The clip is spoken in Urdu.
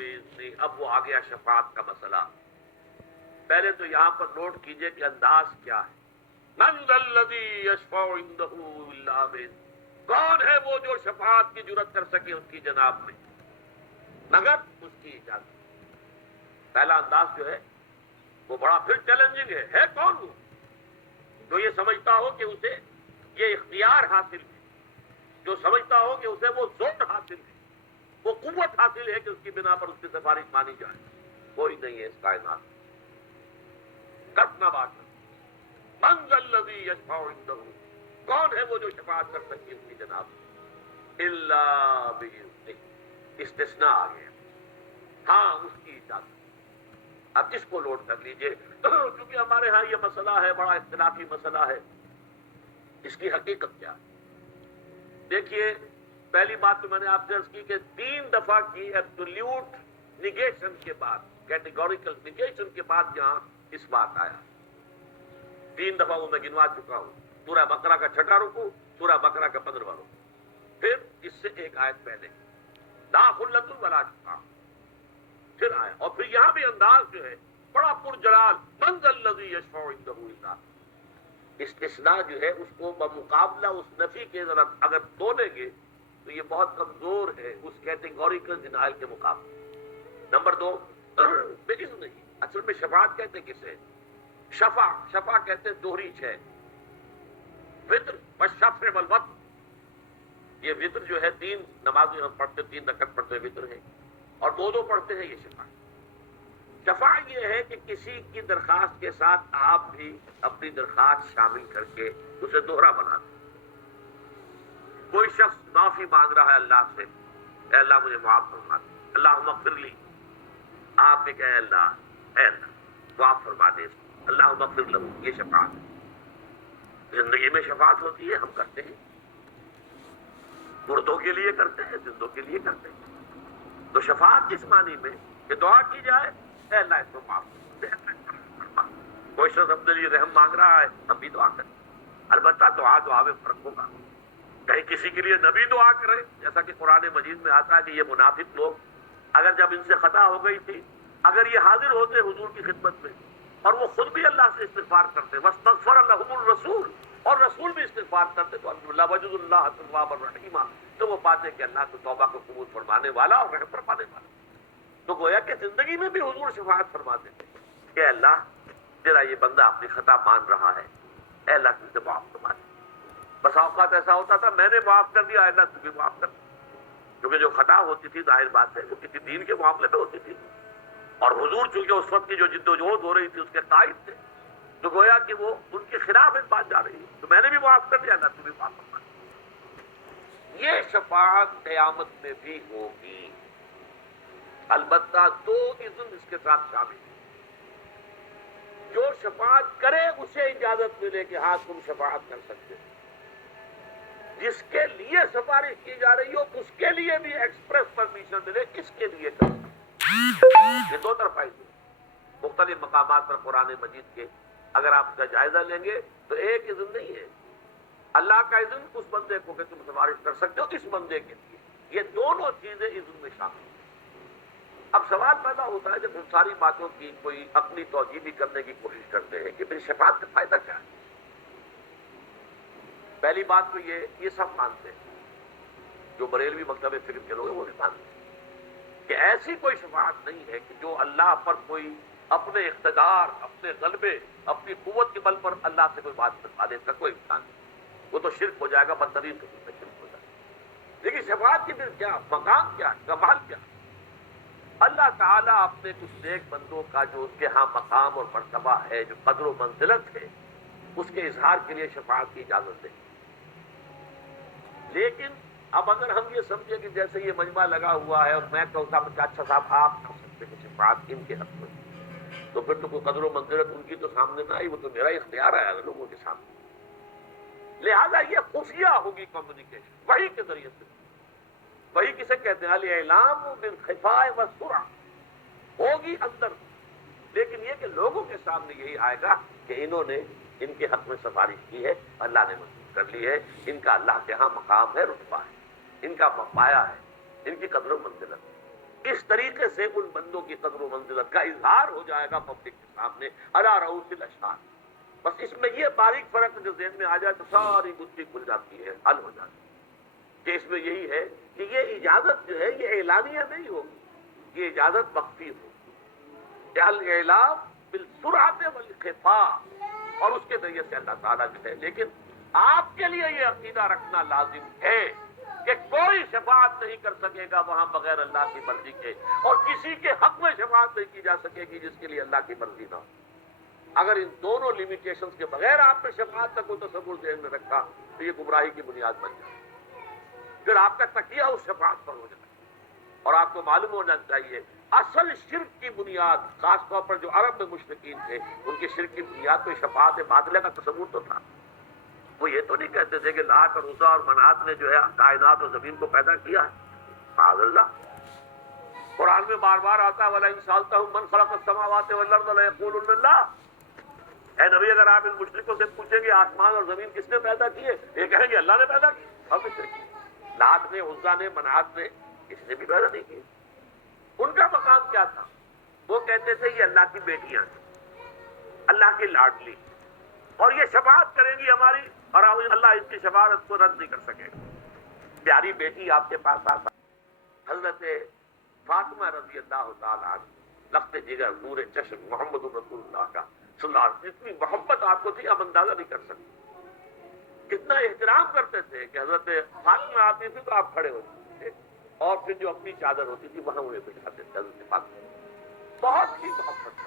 بإذنہ۔ اب وہ آ گیا شفاعت کا مسئلہ۔ پہلے تو یہاں پر نوٹ کیجئے کہ انداز کیا ہے۔ من ذا الذی یشفع عندہ الا بإذنہ، کون ہے وہ جو شفاعت کی جرات کر سکے اس کی جناب میں مگر اس کی اجازت۔ پہلا انداز جو ہے وہ بڑا پھر چیلنجنگ ہے کون وہ جو یہ سمجھتا ہو کہ اسے یہ اختیار حاصل ہے، جو سمجھتا ہو کہ اسے وہ زور حاصل ہے، وہ قوت حاصل ہے کہ اس کی بنا پر اس کی سفارش مانی جائے۔ کوئی نہیں ہے اس کائنات میں۔ کتنا بات ہے، من ذا الذی یشفع عندہ، کون ہے وہ جو شفاعت کر سکتی اس کی جناب میں؟ الا بإذنہ، استثناء آ گیا، ہاں اس کی اجازت۔ اب اس کو لوڈ کر لیجئے، کیونکہ ہمارے ہاں یہ مسئلہ ہے، بڑا اختلافی مسئلہ ہے، اس کی حقیقت کیا ہے؟ دیکھیے، پہلی بات تو میں نے آپ سے عرض کی کہ 3 دفعہ کی ایبسولوٹ نیگیشن کے بعد، کیٹیگوریکل نیگیشن کے بعد جہاں اس بات آیا، 3 دفعہ وہ میں گنوا چکا ہوں۔ سورہ بقرہ کا 6واں رکوع، سورہ بقرہ کا 15واں رکوع، پھر اس سے ایک آیت پہلے لا خلۃ ولا شفاعۃ، پھر آیا، اور پھر یہاں بھی انداز جو ہے بڑا پرجلال، من ذا الذی یشفع عندہ الا۔ استثناء جو ہے اس کو بمقابلہ اس نفی کے ذرا اگر تولیں گے تو یہ بہت کمزور ہے اس کیٹیگوریکل ڈینائل کے مقابلے۔ نمبر 2، بإذن نہیں، اصل میں شفاعت کہتے کسے؟ شفا کہتے ہیں دوہری 6، وتر والشفع والوتر۔ یہ وتر جو ہے 3 نمازیں ہم پڑھتے، 3 رکعت پڑھتے وتر ہے، اور 2 پڑھتے ہیں، یہ شفا۔ شفا یہ ہے کہ کسی کی درخواست کے ساتھ آپ بھی اپنی درخواست شامل کر کے اسے دوہرا بنا دیں۔ کوئی شخص معافی مانگ رہا ہے اللہ سے، اے اللہ مجھے معاف فرما دے، اللہم اغفر لی، آپ بھی کہیں اے اللہ معاف فرما دے، اللہم اغفر لہ، یہ شفاعت ہے۔ زندگی میں شفاعت ہوتی ہے، ہم کرتے ہیں، مردوں کے لیے کرتے ہیں، زندوں کے لیے کرتے ہیں۔ تو شفاعت کس معنی میں کہ دعا کی جائے، اے اللہ اس کو معاف فرما۔ کوئی شخص اپنے لیے رحم مانگ رہا ہے، ہم بھی دعا کریں، البتہ دعا میں فرق ہوگا۔ کہیں کسی کے لیے نبی دعا کرے، جیسا کہ قرآن مجید میں آتا ہے کہ یہ منافق لوگ اگر جب ان سے خطا ہو گئی تھی، اگر یہ حاضر ہوتے حضور کی خدمت میں اور وہ خود بھی اللہ سے استغفار کرتے، واستغفر لهم الرسول، اور رسول بھی استغفار کرتے، تو اللہ وجد اللہ توابا رحیما، تو وہ پاتے کہ اللہ تو توبہ کو قبول فرمانے والا اور رحم فرمانے والا۔ تو گویا کہ زندگی میں بھی حضور شفاعت فرماتے تھے کہ اللہ تیرا یہ بندہ اپنی خطا مان رہا ہے، اے اللہ تجھ سے معاف فرما دے۔ بس اوقات ایسا ہوتا تھا میں نے معاف کر دیا، اے اللہ تجھ بھی معاف کر دے، کیونکہ جو خطا ہوتی تھی ظاہر بات ہے وہ کسی دین کے معاملے میں ہوتی تھی، اور حضور چونکہ اس وقت کی جو جد و جہد ہو رہی تھی اس کے قائد تھے، تو گویا کہ وہ ان کے خلاف ایک بات جا رہی ہے، تو میں نے بھی معاف کر دیا، اللہ تجھ بھی معاف فرما دے۔ یہ شفاعت قیامت میں بھی ہوگی، البتہ 2 اذن اس کے ساتھ شامل ہیں۔ جو شفاعت کرے اسے اجازت ملے کہ ہاں تم شفاعت کر سکتے ہو، جس کے لیے سفارش کی جا رہی ہو اس کے لیے بھی ایکسپریس پرمیشن ملے، اس کے لیے کر سکتے۔ یہ 2 طرفہ اذن مختلف مقامات پر قرآن مجید کے اگر آپ کا جائزہ لیں گے تو ایک اذن نہیں ہے، اللہ کا اذن اس بندے کو کہ تم سفارش کر سکتے ہو اس بندے کے لیے، یہ دونوں چیزیں اذن میں شامل ہیں۔ اب سوال پیدا ہوتا ہے جب ان ساری باتوں کی کوئی عقلی توجیہ بھی کرنے کی کوشش کرتے ہیں کہ پھر شفاعت کا فائدہ کیا ہے؟ پہلی بات تو یہ سب مانتے ہیں، جو بریلوی مکتب فکر کے لوگ ہیں وہ بھی مانتے ہیں کہ ایسی کوئی شفاعت نہیں ہے کہ جو اللہ پر کوئی اپنے اقتدار، اپنے غلبے، اپنی قوت کے بل پر اللہ سے کوئی بات کروا دے، اس کا کوئی امکان نہیں، وہ تو شرک ہو جائے گا، بدترین قسم کا شرک ہو جائے گا۔ لیکن شفاعت کی پھر کیا مقام، کیا کمال، کیا اللہ تعالیٰ اپنے کچھ نیک بندوں کا جو اس کے ہاں مقام اور مرتبہ ہے، جو قدر و منزلت ہے، اس کے اظہار کے لیے شفاعت کی اجازت دے۔ لیکن اب اگر ہم یہ سمجھیں کہ جیسے یہ مجمع لگا ہوا ہے اور میں کہوں صاحب اچھا صاحب آپ کر سکتے ہیں شفاعت ان کے حق میں، تو پھر تو کوئی قدر و منزلت ان کی تو سامنے نہ آئی، وہ تو میرا اختیار آیا نا لوگوں کے سامنے۔ لہذا یہ خفیہ ہوگی کمیونیکیشن، وحی کے ذریعے سے۔ وحی کسے کہتے ہیں؟ الاعلام بالخفاء والسرعہ، ہوگی اندر، لیکن یہ کہ لوگوں کے سامنے یہی آئے گا کہ انہوں نے ان کے حق میں سفارش کی ہے، اللہ نے منظور کر لی ہے، ان کا اللہ کے ہاں مقام ہے، رتبہ ہے، ان کا پایا ہے، ان کی قدر و منزلت ہے۔ اس طریقے سے ان بندوں کی قدر و منزلت کا اظہار ہو جائے گا پبلک کے سامنے علی رؤوس الاشہار. بس اس میں یہ باریک فرق جو ذہن میں آ جائے تو ساری گتھی کھل جاتی ہے، حل ہو جاتی ہے کہ اس میں یہی ہے کہ یہ اجازت جو ہے یہ اعلانیہ نہیں ہوگی، یہ اجازت مخفی ہوگی. الاعلام بالسرعۃ والخفاء، اور اس کے ذریعے سے اللہ تعالیٰ جو ہے. لیکن آپ کے لیے یہ عقیدہ رکھنا لازم ہے کہ کوئی شفاعت نہیں کر سکے گا وہاں بغیر اللہ کی مرضی کے، اور کسی کے حق میں شفاعت نہیں کی جا سکے گی جس کے لیے اللہ کی مرضی نہ ہو. اگر ان دونوں لیمیٹیشنز کے بغیر آپ نے شفاعت کا کوئی تصور ذہن میں رکھا تو یہ گمراہی کی بنیاد بن جائے، پھر آپ کا تکیہ اس شفاعت پر ہو جائے. اور آپ کو معلوم ہونا چاہیے اصل شرک کی بنیاد، خاص طور پر جو عرب میں مشرکین تھے، ان کے شرک کی بنیاد تو شفاعت باطلہ کا تصور تو تھا. وہ یہ تو نہیں کہتے تھے کہ لات اور عزا اور منات نے جو ہے کائنات اور زمین کو پیدا کیا ہے. معاذ اللہ. قرآن میں بار بار آتا ہے وَلَئِن سَأَلْتَهُم مَّن خَلَقَ السَّمَاوَاتِ وَالْأَرْضَ لَيَقُولُنَّ اللَّهُ. اے نبی اگر آپ ان مشرکوں سے پوچھیں گے آسمان اور زمین کس نے پیدا کیے، یہ کہیں گے اللہ نے پیدا کی. اور کس نے کی؟ لات نے، عزا نے، منات نے، کسی نے بھی پیدا نہیں کی. ان کا مقام کیا تھا؟ وہ کہتے تھے یہ اللہ کی بیٹیاں ہیں، اللہ کی لاڈلی، اور یہ شفاعت کریں گی ہماری، اور اللہ اس کی شفاعت کو رد نہیں کر سکے گا. پیاری بیٹی آپ کے پاس آتا، حضرت فاطمہ رضی اللہ تعالیٰ عنہ، لخت جگر، نور چشم، محمد رسول اللہ کا صلی اللہ علیہ وسلم، اتنی محبت آپ کو تھی آپ اندازہ نہیں کر سکتے. کتنا احترام کرتے تھے کہ حضرت فاطمہ آتی تھی تو آپ کھڑے ہوتے تھے، اور پھر جو اپنی چادر ہوتی تھی وہاں انہیں بٹھاتے تھے. حضرت فاطمہ بہت ہی محبت